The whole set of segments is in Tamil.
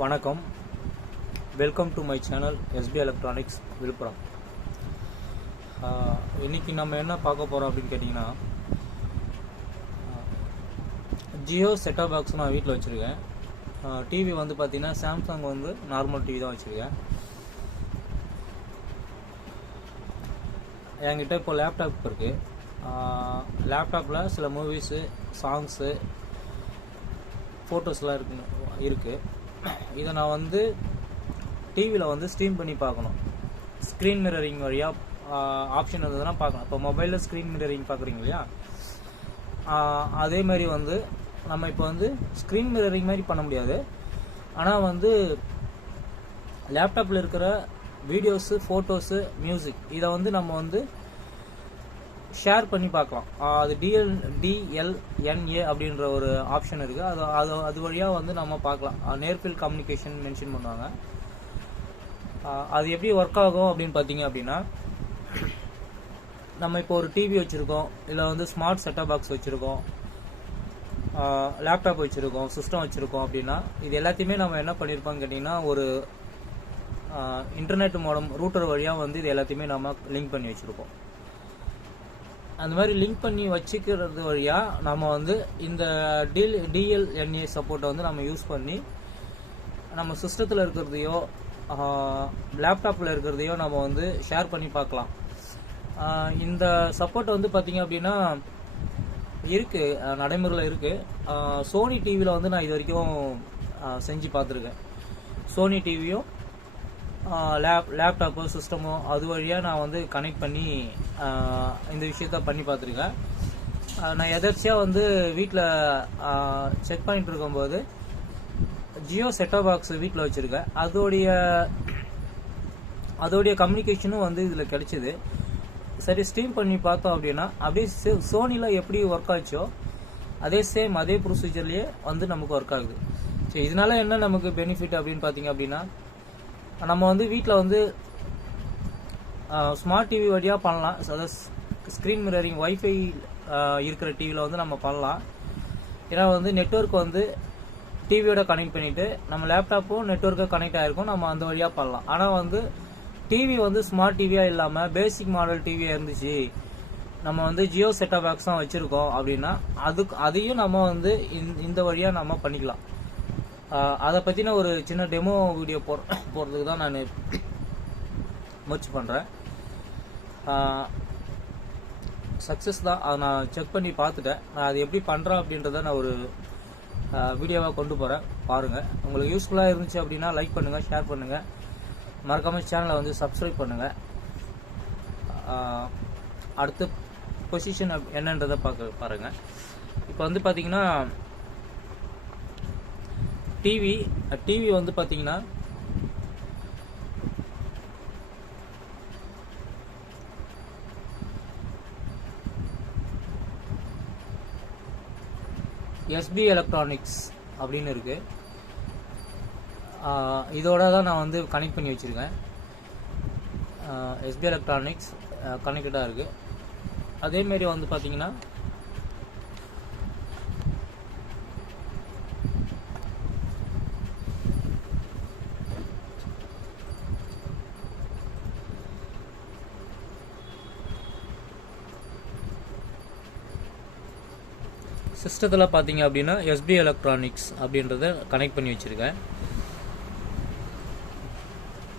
வணக்கம், welcome to my channel SP electronics Viluppuram. இன்றைக்கி நம்ம என்ன பார்க்க போகிறோம் அப்படின்னு கேட்டிங்கன்னா, ஜியோ செட்டாப் பாக்ஸ் நான் வீட்டில் வச்சுருக்கேன். டிவி வந்து பார்த்திங்கன்னா சாம்சங் வந்து நார்மல் டிவி தான் வச்சுருக்கேன். என்கிட்ட இப்போ லேப்டாப் இருக்குது. லேப்டாப்பில் சில மூவிஸு, சாங்ஸு, ஃபோட்டோஸ்லாம் இருக்குது. இதை நான் வந்து டிவியில் வந்து ஸ்ட்ரீம் பண்ணி பார்க்கணும். ஸ்க்ரீன் மிரரிங் வழியாக ஆப்ஷன் இருந்ததுன்னா பார்க்கலாம். இப்போ மொபைலில் ஸ்க்ரீன் மிரரிங் பார்க்குறீங்க இல்லையா, அதே மாதிரி வந்து நம்ம இப்போ வந்து ஸ்க்ரீன் மிரரிங் மாதிரி பண்ண முடியாது. ஆனால் வந்து லேப்டாப்பில் இருக்கிற வீடியோஸு, ஃபோட்டோஸு, மியூசிக் இதை வந்து நம்ம வந்து ஷேர் பண்ணி பார்க்கலாம். அது டிஎல்என்ஏ அப்படின்ற ஒரு ஆப்ஷன் இருக்குது. அது வழியாக வந்து நம்ம பார்க்கலாம். நேர்ஃபீல் கம்யூனிகேஷன் மென்ஷன் பண்ணுவாங்க. அது எப்படி ஒர்க் ஆகும் அப்படின்னு பார்த்தீங்க அப்படின்னா, நம்ம இப்போ ஒரு டிவி வச்சுருக்கோம், இல்லை வந்து ஸ்மார்ட் செட்டப் பாக்ஸ் வச்சுருக்கோம், லேப்டாப் வச்சுருக்கோம், சிஸ்டம் வச்சுருக்கோம் அப்படின்னா, இது எல்லாத்தையுமே நம்ம என்ன பண்ணியிருப்போம்னு கேட்டிங்கன்னா, ஒரு இன்டர்நெட் மோடம் ரூட்டர் வழியாக வந்து இது எல்லாத்தையுமே நம்ம லிங்க் பண்ணி வச்சுருக்கோம். அந்த மாதிரி லிங்க் பண்ணி வச்சுக்கிறது வழியாக நம்ம வந்து இந்த டிஎல்என்ஏ சப்போர்ட்டை வந்து நம்ம யூஸ் பண்ணி நம்ம சிஸ்டத்தில் இருக்கிறதையோ லேப்டாப்பில் இருக்கிறதையோ நம்ம வந்து ஷேர் பண்ணி பார்க்கலாம். இந்த சப்போர்ட்டை வந்து பார்த்திங்க அப்படின்னா இருக்குது, நடைமுறையில் இருக்குது. சோனி டிவியில் வந்து நான் இது வரைக்கும் செஞ்சு பார்த்துருக்கேன். சோனி டிவியும் லேப்டாப்போ சிஸ்டமோ அது வழியாக நான் வந்து கனெக்ட் பண்ணி இந்த விஷயத்த பண்ணி பார்த்துருக்கேன். நான் எதர்ச்சியாக வந்து வீட்டில் செக் பண்ணிட்டு இருக்கும்போது ஜியோ செட்டாப் பாக்ஸ் வீட்டில் வச்சுருக்கேன். அதோடைய கம்யூனிகேஷனும் வந்து இதில் கிடைச்சிது. சரி, ஸ்ட்ரீம் பண்ணி பார்த்தோம் அப்படின்னா அப்படியே சோனியில் எப்படி ஒர்க் ஆச்சோ அதே ப்ரொசீஜர்லேயே வந்து நமக்கு ஒர்க் ஆகுது. சரி, இதனால என்ன நமக்கு பெனிஃபிட் அப்படின்னு பார்த்தீங்க அப்படின்னா, நம்ம வந்து வீட்டில் வந்து ஸ்மார்ட் டிவி வழியாக பண்ணலாம். அதாவது ஸ்க்ரீன் மிரரிங் வைஃபை இருக்கிற டிவியில் வந்து நம்ம பண்ணலாம். ஏன்னா வந்து நெட்வொர்க் வந்து டிவியோட கனெக்ட் பண்ணிவிட்டு நம்ம லேப்டாப்பும் நெட்வொர்க்கை கனெக்ட் ஆகிருக்கும், நம்ம அந்த வழியாக பண்ணலாம். ஆனால் வந்து டிவி வந்து ஸ்மார்ட் டிவியாக இல்லாமல் பேசிக் மாடல் டிவியாக இருந்துச்சு, நம்ம வந்து ஜியோ செட்டாப் பாக்ஸ் தான் வச்சுருக்கோம் அப்படின்னா அதையும் நம்ம வந்து இந்த வழியாக நம்ம பண்ணிக்கலாம். அதை பற்றின ஒரு சின்ன டெமோ வீடியோ போடுறதுக்கு தான் நான் முயற்சி பண்ணுறேன். சக்ஸஸ் தான். அதை நான் செக் பண்ணி பார்த்துட்டேன். நான் அது எப்படி பண்ணுறேன் அப்படின்றத நான் ஒரு வீடியோவாக கொண்டு போகிறேன், பாருங்கள். உங்களுக்கு யூஸ்ஃபுல்லாக இருந்துச்சு அப்படின்னா லைக் பண்ணுங்கள், ஷேர் பண்ணுங்கள், மறக்காமல் சேனலை வந்து சப்ஸ்கிரைப் பண்ணுங்கள். அடுத்த பொசிஷன் என்னன்றதை பாருங்கள். இப்போ வந்து பார்த்தீங்கன்னா டிவி வந்து பார்த்தீங்கன்னா எஸ்பி எலக்ட்ரானிக்ஸ் அப்படின்னு இருக்கு. இதோட தான் நான் வந்து கனெக்ட் பண்ணி வச்சுருக்கேன். எஸ்பி எலக்ட்ரானிக்ஸ் கனெக்டடாக இருக்குது. அதேமாரி வந்து பார்த்தீங்கன்னா சிஸ்டத்தில் பார்த்தீங்க அப்படின்னா எஸ்பி எலக்ட்ரானிக்ஸ் அப்படின்றத கனெக்ட் பண்ணி வச்சுருக்கேன்.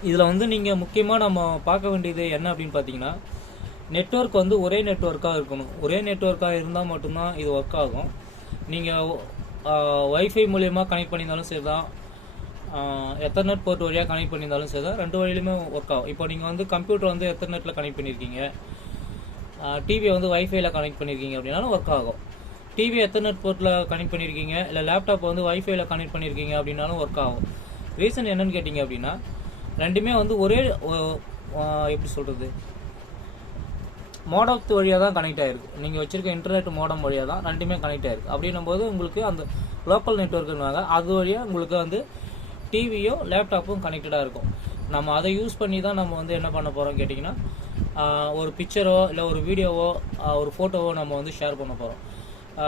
இதில் வந்து நீங்கள் முக்கியமாக நம்ம பார்க்க வேண்டியது என்ன அப்படின்னு பார்த்தீங்கன்னா, நெட்வொர்க் வந்து ஒரே நெட்வொர்க்காக இருக்கணும். ஒரே நெட்வொர்க்காக இருந்தால் மட்டும்தான் இது ஒர்க் ஆகும். நீங்கள் வைஃபை மூலயமா கனெக்ட் பண்ணியிருந்தாலும் சரி தான், எத்தர்நெட் போர்ட் வழியாக கனெக்ட் பண்ணியிருந்தாலும் சரி தான், ரெண்டு வழியிலுமே ஒர்க் ஆகும். இப்போ நீங்கள் வந்து கம்ப்யூட்டர் வந்து எத்தர்நெட்டில் கனெக்ட் பண்ணியிருக்கீங்க, டிவியை வந்து வைஃபைல கனெக்ட் பண்ணியிருக்கீங்க அப்படின்னாலும் ஒர்க் ஆகும். டிவி எத்தர்நெட் போர்ட்டில் கனெக்ட் பண்ணியிருக்கீங்க, இல்லை லேப்டாப் வந்து வைஃபைல கனெக்ட் பண்ணியிருக்கீங்க அப்படின்னாலும் ஒர்க் ஆகும். ரீசன் என்னன்னு கேட்டிங்க அப்படின்னா, ரெண்டுமே வந்து ஒரே எப்படி சொல்கிறது, மோடத்து வழியாக தான் கனெக்ட் ஆகிருக்கு. நீங்கள் வச்சுருக்க இன்டர்நெட் மோடம் வழியாக தான் ரெண்டுமே கனெக்ட் ஆகிருக்கு. அப்படின்னும் போது உங்களுக்கு அந்த லோக்கல் நெட்வொர்க்குன்னு அது வழியாக உங்களுக்கு வந்து டிவியோ லேப்டாப்பும் கனெக்டடாக இருக்கும். நம்ம அதை யூஸ் பண்ணி தான் நம்ம வந்து என்ன பண்ண போகிறோம் கேட்டிங்கன்னா, ஒரு பிக்சரோ இல்லை ஒரு வீடியோவோ ஒரு ஃபோட்டோவோ நம்ம வந்து ஷேர் பண்ண போகிறோம்.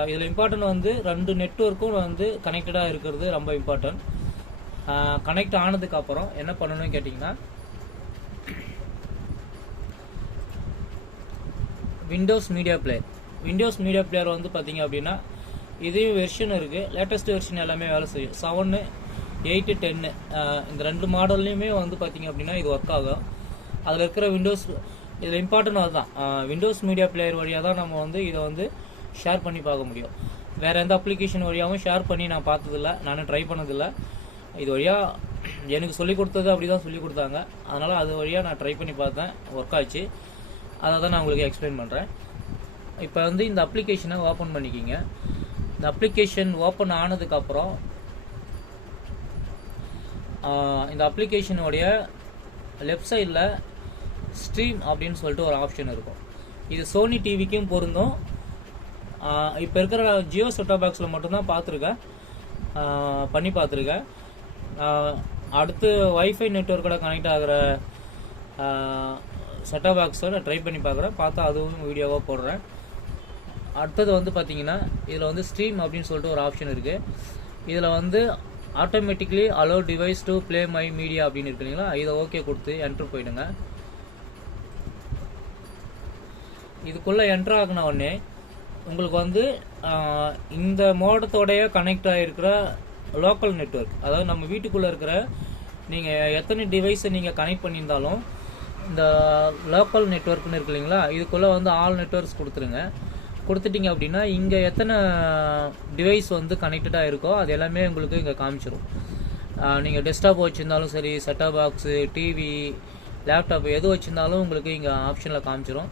இதில் இம்பார்ட்டன்ட் வந்து ரெண்டு நெட்வொர்க்கும் வந்து கனெக்டடாக இருக்கிறது ரொம்ப இம்பார்ட்டன்ட். கனெக்ட் ஆனதுக்கப்புறம் என்ன பண்ணணும்னு கேட்டிங்கன்னா விண்டோஸ் மீடியா பிளேயர் வந்து பார்த்தீங்க அப்படின்னா இதையும் வெர்ஷன் இருக்குது. லேட்டஸ்ட் வெர்ஷன் எல்லாமே வேலை செய்யும். 7, 8, 10 இந்த 2 மாடல்லையுமே வந்து பார்த்தீங்க அப்படின்னா இது ஒர்க் ஆகும். அதில் இருக்கிற விண்டோஸ் இதில் இம்பார்ட்டன்ட் அதுதான். விண்டோஸ் மீடியா பிளேயர் வழியாக தான் நம்ம வந்து இதை வந்து ஷேர் பண்ணி பார்க்க முடியும். வேறு எந்த அப்ளிகேஷன் வழியாகவும் ஷேர் பண்ணி நான் பார்த்ததில்ல, நான் ட்ரை பண்ணதில்லை. இது வழியாக எனக்கு சொல்லிக் கொடுத்தது அப்படி தான் சொல்லிக் கொடுத்தாங்க. அதனால் அது வழியாக நான் ட்ரை பண்ணி பார்த்தேன், ஒர்க் ஆச்சு. அதை தான் நான் உங்களுக்கு எக்ஸ்பிளைன் பண்ணுறேன். இப்போ வந்து இந்த அப்ளிகேஷனை ஓப்பன் பண்ணிக்கிங்க. இந்த அப்ளிகேஷன் ஓப்பன் ஆனதுக்கப்புறம் இந்த அப்ளிகேஷனுடைய லெஃப்ட் சைடில் ஸ்ட்ரீம் அப்படின்னு சொல்லிட்டு ஒரு ஆப்ஷன் இருக்கும். இது சோனி டிவிக்கும் பொருந்தும். இப்போ இருக்கிற ஜியோ செட்டாப் பாக்ஸில் மட்டும்தான் பண்ணி பார்த்துருக்கேன். அடுத்து வைஃபை நெட்வொர்க்கோட கனெக்ட் ஆகிற செட்டாப் பாக்ஸை நான் ட்ரை பண்ணி பார்க்குறேன். பார்த்தா அதுவும் வீடியோவாக போடுறேன். அடுத்தது வந்து பார்த்தீங்கன்னா இதில் வந்து ஸ்ட்ரீம் அப்படின்னு சொல்லிட்டு ஒரு ஆப்ஷன் இருக்குது. இதில் வந்து automatically allow device to play my media அப்படின்னு இருக்கு இல்லைங்களா, இதை ஓகே கொடுத்து என்ட்ரு போயிடுங்க. இதுக்குள்ளே என்ட்ரு ஆகின உடனே உங்களுக்கு வந்து இந்த மோடத்தோடைய கனெக்ட் ஆகிருக்கிற லோக்கல் நெட்வொர்க், அதாவது நம்ம வீட்டுக்குள்ளே இருக்கிற நீங்கள் எத்தனை டிவைஸை நீங்கள் கனெக்ட் பண்ணியிருந்தாலும் இந்த லோக்கல் நெட்வொர்க்னு இருக்கு இல்லைங்களா, இதுக்குள்ளே வந்து ஆல் நெட்வொர்க்ஸ் கொடுத்துட்டிங்க அப்படின்னா இங்கே எத்தனை டிவைஸ் வந்து கனெக்டடாக இருக்கோ அது எல்லாமே உங்களுக்கு இங்கே காமிச்சிடும். நீங்கள் டெஸ்க்டாப் வச்சுருந்தாலும் சரி, செட்டாப் பாக்ஸு, டிவி, லேப்டாப் எது வச்சுருந்தாலும் உங்களுக்கு இங்கே ஆப்ஷனில் காமிச்சிடும்.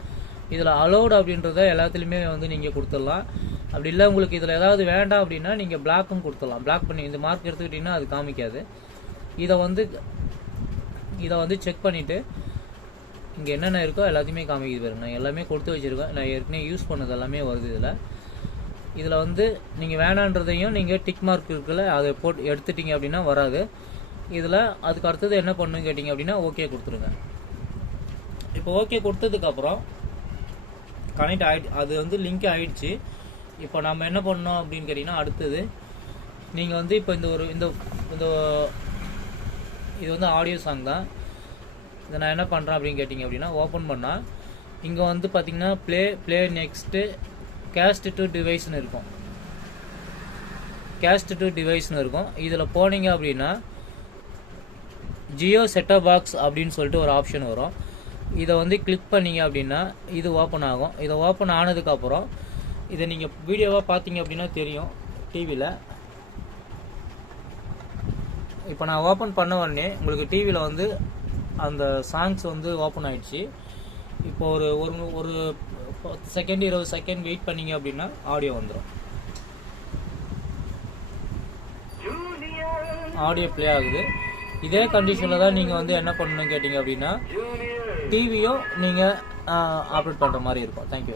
இதில் அலோடு அப்படின்றத எல்லாத்துலேயுமே வந்து நீங்கள் கொடுத்துடலாம். அப்படி இல்லை உங்களுக்கு இதில் ஏதாவது வேண்டாம் அப்படின்னா நீங்கள் பிளாக்கும் கொடுத்துடலாம். பிளாக் பண்ணி இந்த மார்க் எடுத்துக்கிட்டிங்கன்னா அது காமிக்காது. இதை வந்து செக் பண்ணிவிட்டு இங்கே என்னென்ன இருக்கோ எல்லாத்தையுமே காமிக்குது பாருங்க. நான் எல்லாமே கொடுத்து வச்சுருக்கேன். நான் ஏற்கனவே யூஸ் பண்ணது எல்லாமே வருது. இதில் வந்து நீங்கள் வேணான்றதையும் நீங்கள் டிக் மார்க் இருக்குல்ல அதை போட்டு எடுத்துட்டிங்க அப்படின்னா வராது. இதில் அதுக்கு அடுத்தது என்ன பண்ணுன்னு கேட்டிங்க அப்படின்னா ஓகே கொடுத்துருங்க. இப்போ ஓகே கொடுத்ததுக்கப்புறம் கனெக்ட் அது வந்து லிங்க் ஆகிடுச்சு. இப்போ நம்ம என்ன பண்ணோம் அப்படின்னு கேட்டிங்கன்னா அடுத்தது நீங்கள் வந்து இப்போ இது வந்து ஆடியோ சாங் தான். இதை நான் என்ன பண்ணுறேன் அப்படின்னு கேட்டிங்க அப்படின்னா ஓப்பன் பண்ணால் இங்கே வந்து பார்த்தீங்கன்னா ப்ளே நெக்ஸ்ட்டு கேஸ்ட் டு டிவைஸ்னு இருக்கும். இதில் போனீங்க அப்படின்னா ஜியோ செட்டாப் பாக்ஸ் அப்படின்னு சொல்லிட்டு ஒரு ஆப்ஷன் வரும். இதை வந்து கிளிக் பண்ணிங்க அப்படின்னா இது ஓப்பன் ஆகும். இதை ஓப்பன் ஆனதுக்கப்புறம் இதை நீங்கள் வீடியோவாக பார்த்தீங்க அப்படின்னா தெரியும் டிவியில். இப்போ நான் ஓப்பன் பண்ண உடனே உங்களுக்கு டிவியில் வந்து அந்த சாங்ஸ் வந்து ஓப்பன் ஆயிடுச்சு. இப்போ ஒரு 10 செகண்ட் 20 செகண்ட் வெயிட் பண்ணீங்க அப்படின்னா ஆடியோ வந்துடும். ஆடியோ ப்ளே ஆகுது. இதே கண்டிஷனில் தான் நீங்கள் வந்து என்ன பண்ணணும்னு கேட்டிங்க அப்படின்னா டிவியும் நீங்கள் ஆப்ரேட் பண்ணுற மாதிரி இருக்கும். தேங்க்யூ.